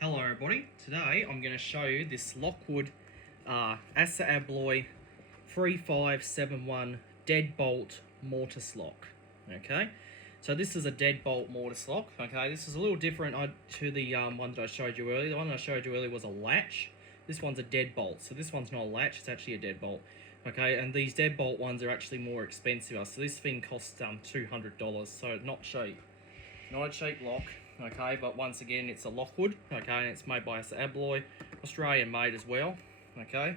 Hello everybody, today I'm going to show you this Lockwood Assa Abloy 3571 Deadbolt mortise lock. Okay, so this is a Deadbolt mortise lock. Okay, this is a little different to the one that I showed you earlier. The one I showed you earlier was a latch. This one's a deadbolt, so this one's not a latch, it's actually a deadbolt. Okay, and these deadbolt ones are actually more expensive. So this thing costs $200, so not cheap. Not a cheap lock. Okay, but once again, it's a Lockwood, okay, and it's made by Assa Abloy, Australian made as well, okay,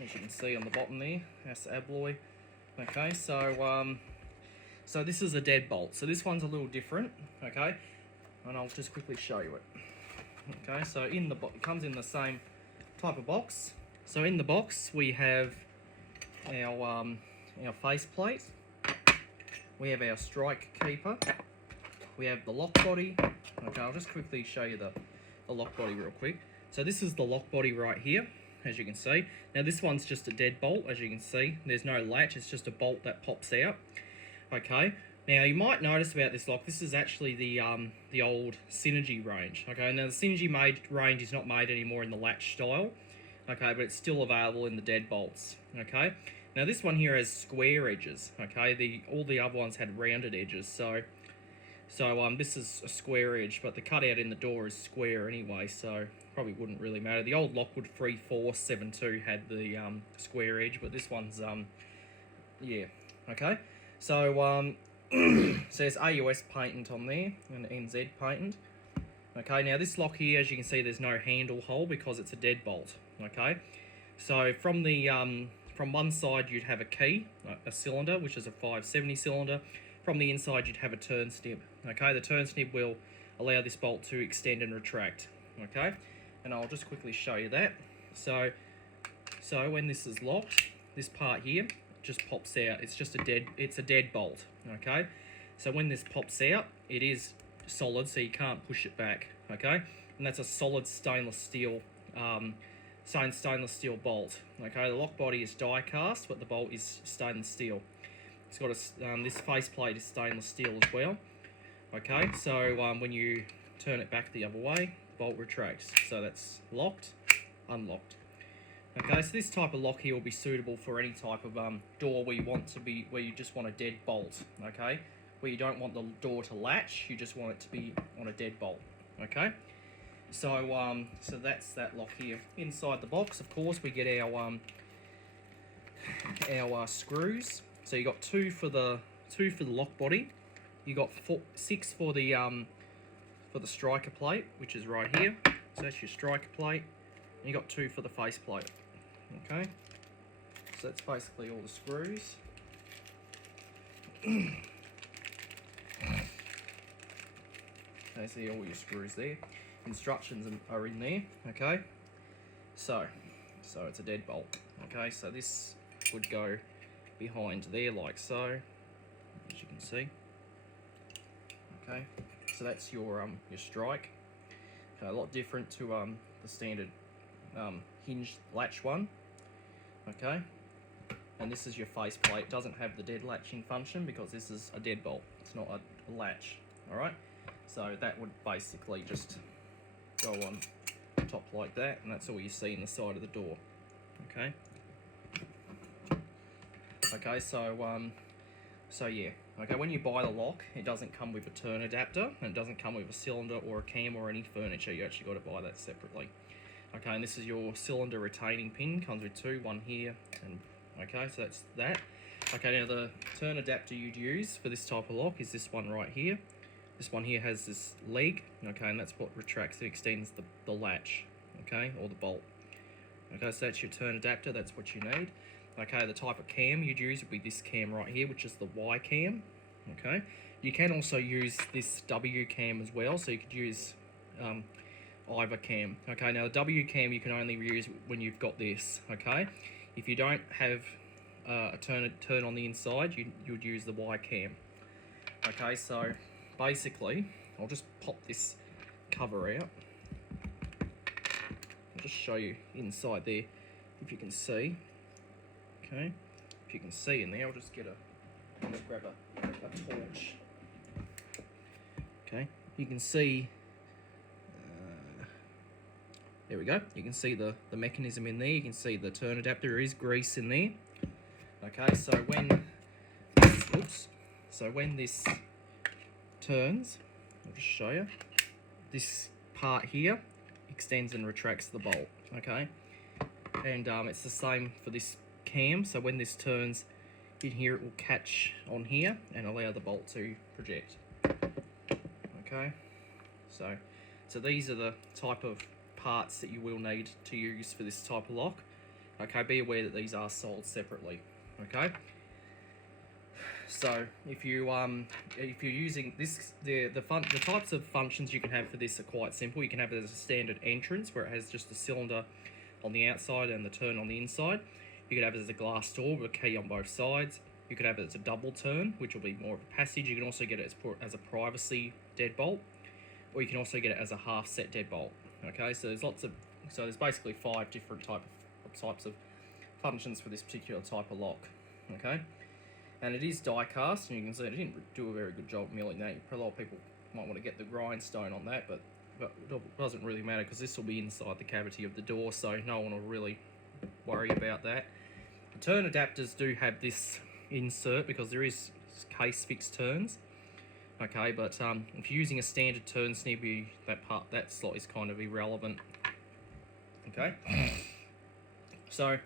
as you can see on the bottom there, Assa Abloy, okay, so this is a deadbolt, so this one's a little different, okay, and I'll just quickly show you it, okay, so it comes in the same type of box, so in the box we have our faceplate, we have our strike keeper, we have the lock body. Okay, I'll just quickly show you the lock body real quick. So this is the lock body right here, as you can see. Now this one's just a deadbolt, as you can see. There's no latch, it's just a bolt that pops out. Okay, now you might notice about this lock, this is actually the old Synergy range. Okay, now the Synergy range is not made anymore in the latch style. Okay, but it's still available in the deadbolts. Okay, now this one here has square edges. Okay, all the other ones had rounded edges. So this is a square edge, but the cutout in the door is square anyway, so probably wouldn't really matter. The old Lockwood 3472 had the square edge, but this one's yeah, okay. So says AUS patent on there and NZ patent. Okay, now this lock here, as you can see, there's no handle hole because it's a deadbolt. Okay, so from one side you'd have a key, a cylinder, which is a 570 cylinder. From the inside you'd have a turn snib. Okay, the turn snib will allow this bolt to extend and retract. Okay, and I'll just quickly show you that. So when this is locked, this part here just pops out. It's a deadbolt. Okay, so when this pops out, it is solid, so you can't push it back. Okay, and that's a solid stainless steel bolt. Okay, the lock body is die cast, but the bolt is stainless steel. It's got this faceplate is stainless steel as well. Okay, so when you turn it back the other way, the bolt retracts. So that's locked, unlocked. Okay, so this type of lock here will be suitable for any type of door where you just want a dead bolt. Okay, where you don't want the door to latch, you just want it to be on a dead bolt. Okay, so that's that lock here. Inside the box, of course, we get our screws. So you got two for the lock body. You got 6 for the striker plate, which is right here. So that's your striker plate. And you got 2 for the face plate. Okay. So that's basically all the screws. Okay, see all your screws there. Instructions are in there. Okay. So it's a deadbolt. Okay. So this would go behind there like so, as you can see. Okay, so that's your strike. Okay, a lot different to the standard hinged latch one. Okay, and this is your face plate. It doesn't have the dead latching function because this is a deadbolt. It's not a latch. All right, so that would basically just go on top like that, and that's all you see in the side of the door. Okay. Okay, so yeah. Okay, when you buy the lock, it doesn't come with a turn adapter, and it doesn't come with a cylinder or a cam or any furniture. You actually got to buy that separately. Okay, and this is your cylinder retaining pin. Comes with 2, one here, and okay, so that's that. Okay, now the turn adapter you'd use for this type of lock is this one right here. This one here has this leg, okay, and that's what retracts and extends the latch, okay, or the bolt. Okay, so that's your turn adapter. That's what you need. Okay, the type of cam you'd use would be this cam right here, which is the Y cam. Okay, you can also use this W cam as well, so you could use either cam. Okay, now the W cam you can only use when you've got this. Okay, if you don't have a turn on the inside, you would use the Y cam. Okay, so basically, I'll just pop this cover out. I'll just show you inside there, if you can see. Okay, if you can see in there, I'll just grab a torch. Okay, you can see There we go. You can see the mechanism in there. You can see the turn adapter. There is grease in there. Okay, so when this turns, I'll just show you. This part here extends and retracts the bolt. Okay, and it's the same for this cam. So when this turns, in here it will catch on here and allow the bolt to project. Okay, so these are the type of parts that you will need to use for this type of lock. Okay, be aware that these are sold separately. Okay, so if you're using this, the types of functions you can have for this are quite simple. You can have it as a standard entrance where it has just a cylinder on the outside and the turn on the inside. You could have it as a glass door with a key on both sides. You could have it as a double turn, which will be more of a passage. You can also get it as a privacy deadbolt, or you can also get it as a half set deadbolt. Okay, so there's basically 5 different types of functions for this particular type of lock. Okay, and it is die cast, and you can see it didn't do a very good job milling that. A lot of people might want to get the grindstone on that, but it doesn't really matter because this will be inside the cavity of the door, so no one will really worry about that. The turn adapters do have this insert because there is case fixed turns. Okay, but if you're using a standard turn snib, that slot is kind of irrelevant. Okay, so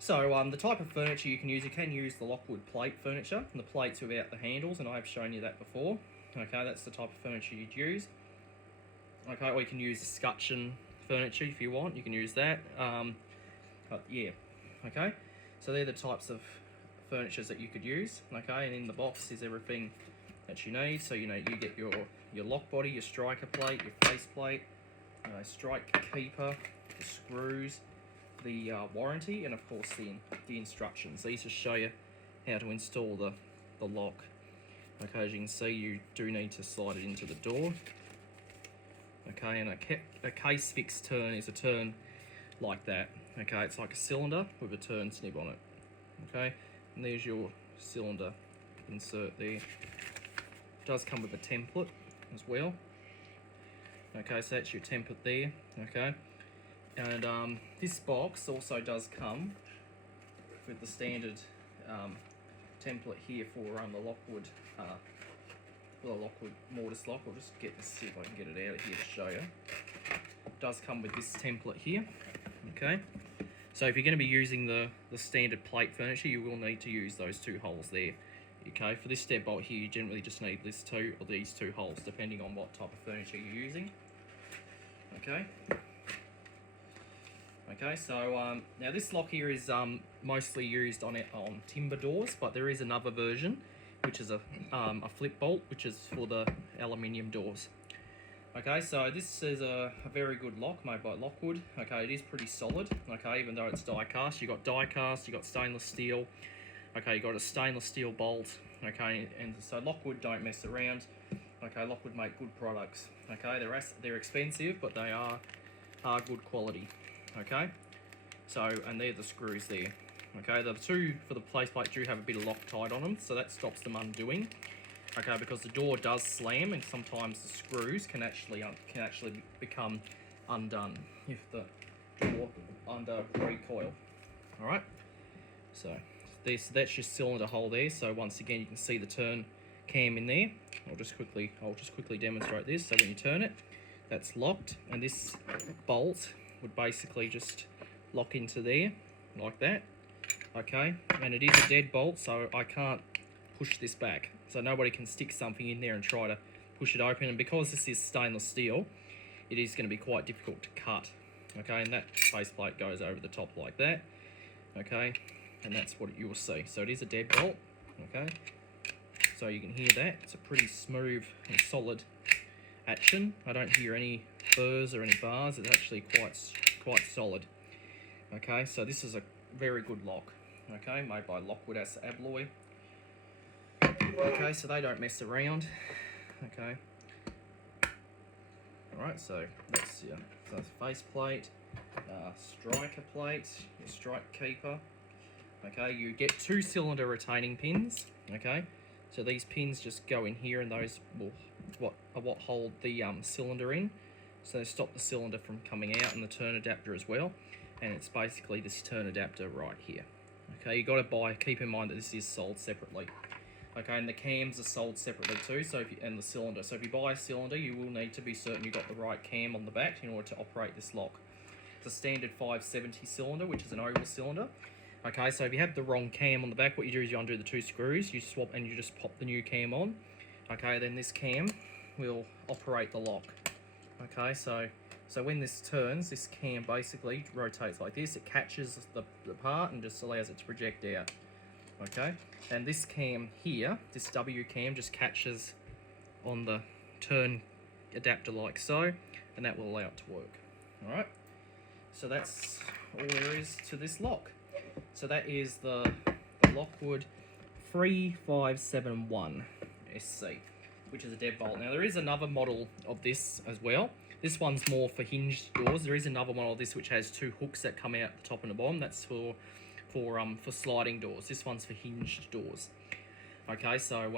the type of furniture you can use the Lockwood plate furniture, and the plates without the handles, and I've shown you that before. Okay, that's the type of furniture you'd use. Okay, or you can use escutcheon furniture if you want. You can use that. But yeah, okay. So they're the types of furnitures that you could use. Okay, and in the box is everything that you need. So you get your lock body, your striker plate, your face plate, strike keeper, the screws, the warranty, and of course the instructions. These just show you how to install the lock. Okay, as you can see, you do need to slide it into the door. Okay, and a case fixed turn is a turn like that. Okay, it's like a cylinder with a turn snib on it. Okay, and there's your cylinder insert there. It does come with a template as well. Okay, so that's your template there. Okay, and this box also does come with the standard template here for the Lockwood mortise lock. I'll just see if I can get it out of here to show you. It does come with this template here. Okay, so if you're going to be using the standard plate furniture, you will need to use those 2 holes there. Okay, for this deadbolt here, you generally just need this 2 or these 2 holes, depending on what type of furniture you're using. Okay. Okay, so now this lock here is mostly used on timber doors, but there is another version, which is a flip bolt, which is for the aluminium doors. Okay, so this is a very good lock made by Lockwood. Okay, it is pretty solid. Okay, even though it's die cast, you got die cast, you got stainless steel. Okay, you got a stainless steel bolt. Okay, and so Lockwood don't mess around. Okay, Lockwood make good products. Okay, they're expensive, but they are good quality. Okay, so and they're the screws there. Okay, the 2 for the place plate do have a bit of Loctite on them, so that stops them undoing. Okay, because the door does slam, and sometimes the screws can actually become undone if the door under recoil. All right, so that's your cylinder hole there. So once again, you can see the turn cam in there. I'll just quickly demonstrate this. So when you turn it, that's locked, and this bolt would basically just lock into there like that. Okay, and it is a deadbolt, so I can't push this back. So nobody can stick something in there and try to push it open. And because this is stainless steel, it is going to be quite difficult to cut. Okay, and that faceplate goes over the top like that. Okay, and that's what you will see. So it is a deadbolt. Okay, so you can hear that. It's a pretty smooth and solid action. I don't hear any burrs or any bars. It's actually quite solid. Okay, so this is a very good lock. Okay, made by Lockwood as alloy. Okay, so they don't mess around. Okay. Alright, so that's your face plate, striker plate, your strike keeper. Okay, you get 2 cylinder retaining pins. Okay, so these pins just go in here, and those will what hold the cylinder in. so stop the cylinder from coming out, and the turn adapter as well. And it's basically this turn adapter right here. Okay, you got to buy. Keep in mind that this is sold separately. Okay, and the cams are sold separately too. So and the cylinder. So if you buy a cylinder, you will need to be certain you got the right cam on the back in order to operate this lock. It's a standard 570 cylinder, which is an oval cylinder. Okay, so if you have the wrong cam on the back, what you do is you undo the 2 screws, you swap, and you just pop the new cam on. Okay, then this cam will operate the lock. Okay, so when this turns, this cam basically rotates like this. It catches the part and just allows it to project out. Okay, and this cam here, this W cam, just catches on the turn adapter like so, and that will allow it to work. Alright, so that's all there is to this lock. So that is the Lockwood 3571 SC, which is a deadbolt. Now there is another model of this as well. This one's more for hinged doors. There is another model of this which has 2 hooks that come out the top and the bottom. That's for sliding doors. This one's for hinged doors. Okay, so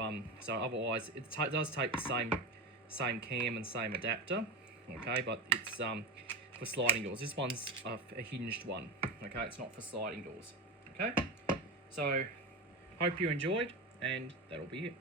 otherwise it does take the same cam and same adapter. Okay, but it's for sliding doors. This one's a hinged one. Okay, it's not for sliding doors. Okay, so hope you enjoyed, and that'll be it.